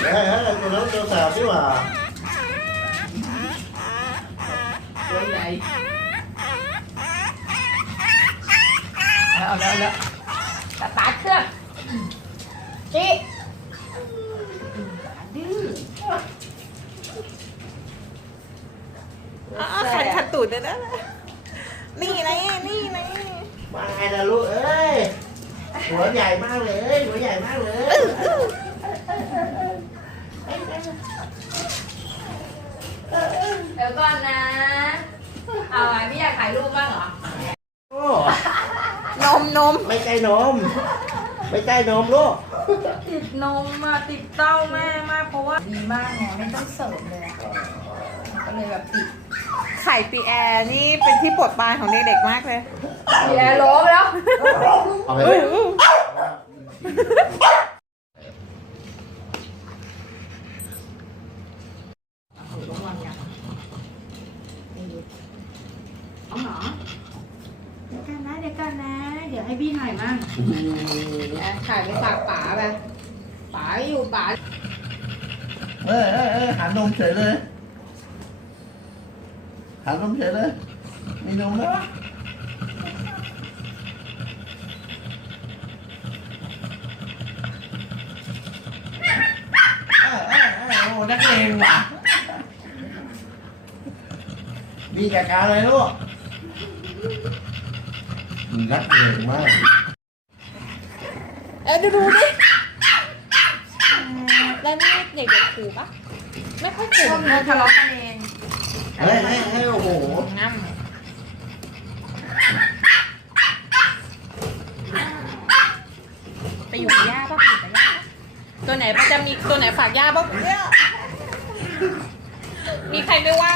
เฮ้ยเฮ้ยตัวนั้นตัวแสบนี่หว่าตัวใหญ่เอาแล้วเอาแล้วสตาร์ทเครื่องจีดื้ออะขันขัดตูดเลยนะนี่นะนี่นะมาไงล่ะลูกเอ้ยหัวใหญ่มากเลยหัวใหญ่มากเลย เดี๋ ยวก่อนนะ เอาไงพี่อยากถ่ายรูปบ้างเหรอ โอ้นมนมไม่ใช่นม ไม่ใช่นมลูกติดนมมาติดเต้าแม่มากเพราะว่าดีมากไงไม่ต้องเสิร์ฟเลยอะก็เลยแบบติดไข่ปีแอร์นี่เป็นที่โปรดปรานของเด็กๆมากเลยแย่ล้มแล้ว เอาไปเลย เอาหรอ เดี๋ยวกันนะเดี๋ยวกันนะ เดี๋ยวให้พี่ถ่ายมั่งอะถ่ายไปฝากป๋าไปป๋าอยู่ป๋าเฮ้ยเฮ้ยเฮ้ยหันนมเฉยเลยหันนมเฉยเลย มีนมแล้ววะเอ้ยเอ้ยเอ้ยโอ้นักเลงว่ะ มีจัดการเลยลูก นักเลงมาก เอ้ยดูดูดิแล้วนี่เด็กๆขู่ปะไม่ค่อยขู่พวกนี้ทะเลาะกันเองเฮ้ยเฮ้ยเฮ้ยโอ้โหงั้มไปอยู่กับย่าปะไปอยู่กับย่าปะตัวไหนมันจะมีตัวไหนฝากย่าปะมีใครไม่ว่า